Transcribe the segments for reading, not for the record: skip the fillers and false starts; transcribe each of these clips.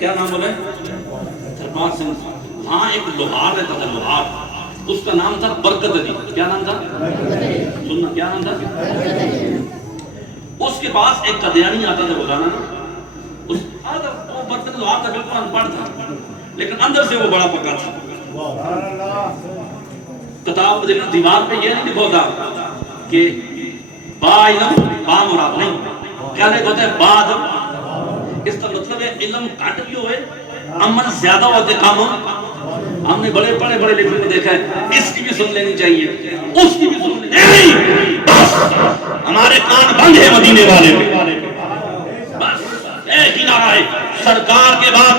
کیا نام بولے؟ دربار سنگھ. وہاں ایک لوہار رہتا تھا, لوہار, اس کا نام تھا برکت علی. کیا نام تھا؟ سننا, کیا نام تھا؟ اس کے پاس ایک قدیانی آتا تھا روزانہ. وہ برکت لوہار تھا, بالکل ان پڑھ تھا, لیکن اندر سے وہ بڑا پکا تھا. کتاب دیوار پہ یہ نہیں لکھا ہوتا کہ با علم با مراد, نہیں, کیا لکھا ہوتا ہے؟ با علم. اس کا مطلب ہے علم کٹ بھی ہوئے, عمل زیادہ ہوتے کم. ہم نے بڑے بڑے بڑے لکھوں کو دیکھا ہے, اس کی بھی سن لینی چاہیے, اس کی بھی سن لینی چاہیے. بس ہمارے کان بند ہے مدینے والے پہ. بس ایک ہی نعرہ ہے, سرکار کے بعد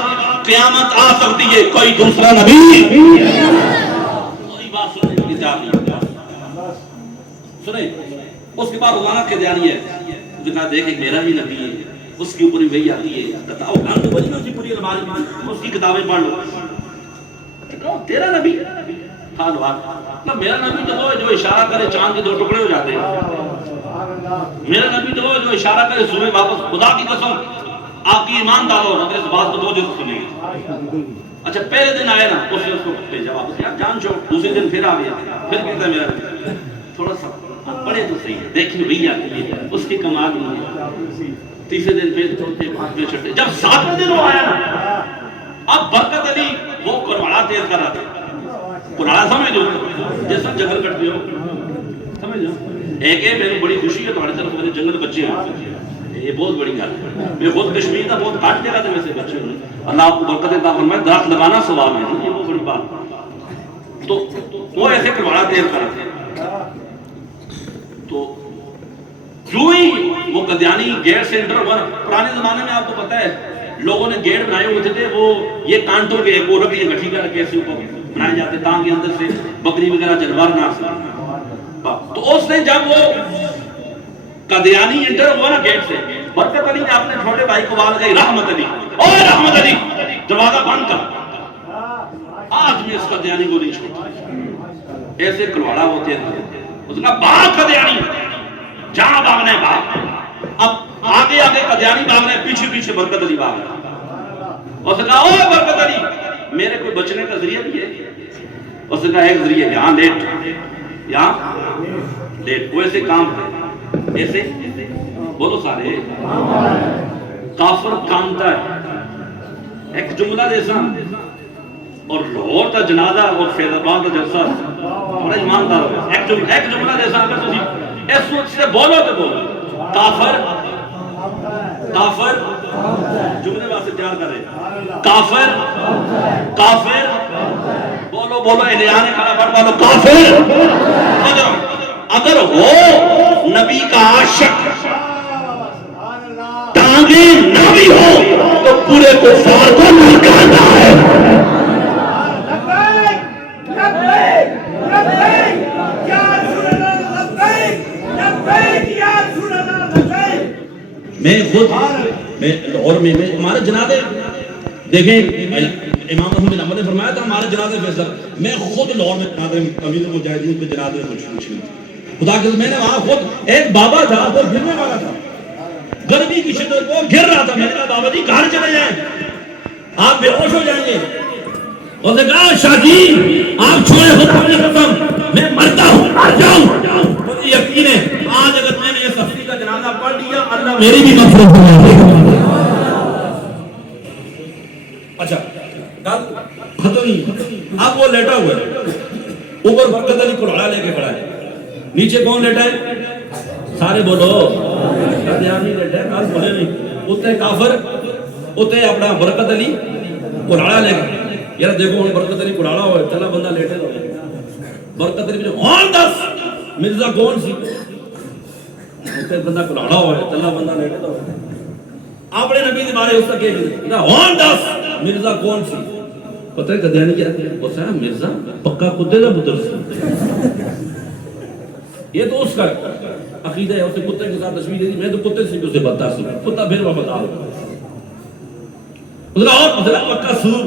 قیامت آ سکتی ہے, کوئی دوسرا نبی کوئی بات سننے کی تیار نہیں. سنیں, اس کے بعد روزانہ قدیانی ہے, جو کہا دیکھیں میرا بھی نبی ہے, اس کی اوپر وہی آتی ہے, بتاؤ کان تو بجی نا, اس کی پوری الماری میں اس کی کتابیں پڑھ لو. تیرا نبی ہاں لو, میرا نبی تو وہ جو اشارہ کرے چاند کے 2 ٹکڑے ہو جاتے ہیں. میرا نبی تو وہ جو اشارہ کرے صبح واپس. خدا کی قسم آپ کی ایمان دارو, اگر اس بات کو 2 دن سنیں گے. اچھا پہلے دن آئے نا, اس نے اس کو بھیجا واپس, یار جان چھوڑ. دوسرے دن پھر آ گیا, پھر کہتا ہے میرا تھوڑا سا پڑھے تو صحیح, دیکھیں بھئی آتی ہے, اس کی کمال نہیں ہے. تیسرے دن پھر چوتھے پانچویں چھٹے, جب 7ویں دن وہ آیا نا, اب برکت علی وہ قربانا تیز کر رہا تھا. قرآن سمجھ دو جیسا جنگل کٹتے ہو, سمجھ دو. ایک میرے بڑی خوشی ہے تمہاری طرف میرے جنگل بچے ہیں, یہ بہت بڑی گل ہے. میں خود کشمیر کا بہت گھٹ جگہ تھے ویسے بچے ہوئے, اللہ آپ کو برکت عطا فرمائے. درخت لگانا ثواب ہے, یہ بہت بڑی بات. تو وہ ایسے قربانا تیز کر رہے تھے. تو جو ہی وہ قدیانی گیٹ سے انٹر ہوا, پرانے زمانے میں آپ کو پتا ہے لوگوں نے گیٹ بنائے ہوتے تھے, وہ یہ کانٹوں کے وہ رکھ گٹھی کر کے ایسے اوپر بنائے جاتے تاکہ اندر سے بکری وغیرہ جانور نہ آ سکے. تو اس نے جب وہ قدیانی انٹر ہوا نا گیٹ سے, برکت علی نے اپنے چھوٹے بھائی کو آواز لگائی, رحمت علی, اوے رحمت علی, دروازہ بند کر, آج میں اس قدیانی کو نہیں چھوڑتا. ایسے کلواڑا ہوتے ہیں. اس نے کہا بھاگ قدیانی, جہاں بھاگنا ہے بھاگ. اب آگے آگے قدیانی بھاگ رہے, پیچھے پیچھے برکت علی بھاگ رہا. اس نے کہا اوے برکت علی, میرے کوئی بچنے کا ذریعہ بھی ہے؟ اس نے کہا ایک ذریعہ, یہاں لیٹ, یہاں لیٹ. وہ ایسے کام ہے, ایسے بولو سارے, کافر کامتا ہے. ایک جملہ جیسا, اور لاہور کا جنازہ اور فیض آباد کا جلسہ بڑا ایماندار ہو. ایک جملہ جیسا اگر تسی اس سوچ سے بولو تو بولو, کافر کافر, جملے واسطے تیار کر رہے, کافر کافر, بولو بولو, اہلیان کھڑا پڑھ والو, کافر. اگر ہو نبی کا عاشق, ٹانگیں نہ بھی ہو تو پورے کفار کو نکالنا ہے. میں خود لاہور میں ہمارے جنازے دیکھیں, امام احمد بن حنبل نے فرمایا تھا ہمارے جنازے فیصل, میں خود لاہور میں جنازے امیر المجاہدین کے جنازے میں خوش نہیں. خدا کے میں نے وہاں خود ایک بابا تھا, وہ گرنے والا تھا, گرمی کی شدت وہ گر رہا تھا. میں نے کہا بابا جی گھر چلے جائیں, آپ بے ہوش ہو جائیں گے. اور نے کہا شاہ جی آپ چھوڑے خود ختم, میں مرتا ہوں, مر جاؤں. مجھے یقین ہے آج اگر میں نے یہ سفری کا جنازہ پڑھ لیا, اللہ میری بھی مغفرت ہو جائے گی. اچھا ختم نہیں, اب وہ لیٹا ہوا ہے, اوپر برکت علی کلہاڑا لے کے کھڑا ہے, نیچے کون لیٹا ہے؟ سارے بولو, قدیانی لیٹا ہے, کل بولے نہیں. اتنے کافر, اتنے اپنا برکت علی کلہاڑا لے کے. یار دیکھو ہوں برکت علی کلہاڑا ہوا ہے, چلا بندہ لیٹے ہوا ہے. برکت علی ہون دس مرزا کون سی, اتنے بندہ کلہاڑا ہوا ہے, چلا بندہ لیٹے ہوا ہے. اپنے نبی کے بارے اس کا کہہ ہون دس مرزا کون سی, پتہ ہے قدیانی کیا ہے, وہ سا مرزا پکا کتے کا پتر سی. یہ تو اس کا عقیدہ ہے, اسے کتے کے ساتھ تشبیہ دے دی, میں تو کتے سے اسے بدتر سی, کتا پھر وفادار ہو. پکا سور,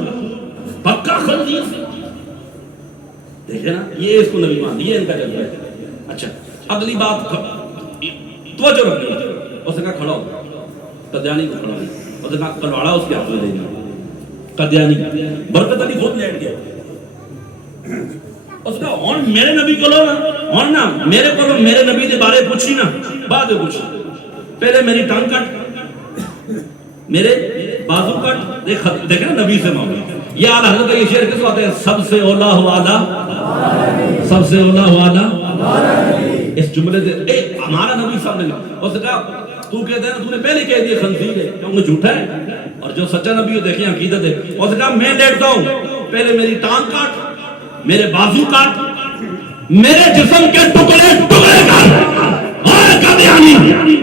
پکا خنزیر سی. دیکھیں نا, یہ اس کو نبی مان, یہ ان کا جذبہ ہے. اچھا اگلی بات توجہ رکھنی, اس نے کہا کھڑا ہو, قدیانی کو کھڑا ہو, اس نے کہا کلواڑا اس کے ہاتھ میں دے دیا. قادیانی برکت علی خود لیٹ گیا اس کا ہن میرے نبی کو لو ہن نا میرے کو میرے نبی دے بارے پوچھی نا بعد میں پوچھی پہلے میری ٹانگ کٹ میرے بازو کٹ دیکھیں نا نبی سے معاملہ یہ اعلی حضرت کا یہ شعر کس بات ہے سب سے اولا والا سب سے اولا والا اس جملے سے اے ہمارا نبی صاحب نے اس نے کہا تو کہتے ہیں تو نے پہلے کہہ دیا خنزیر ہے کیونکہ جھوٹا ہے اور جو سچا نبی ہے دیکھیں عقیدت ہے اس نے کہا میں لیٹتا ہوں پہلے میری ٹانگ کاٹ میرے بازو کاٹ میرے جسم کے ٹکڑے ٹکڑے کر اور قادیانی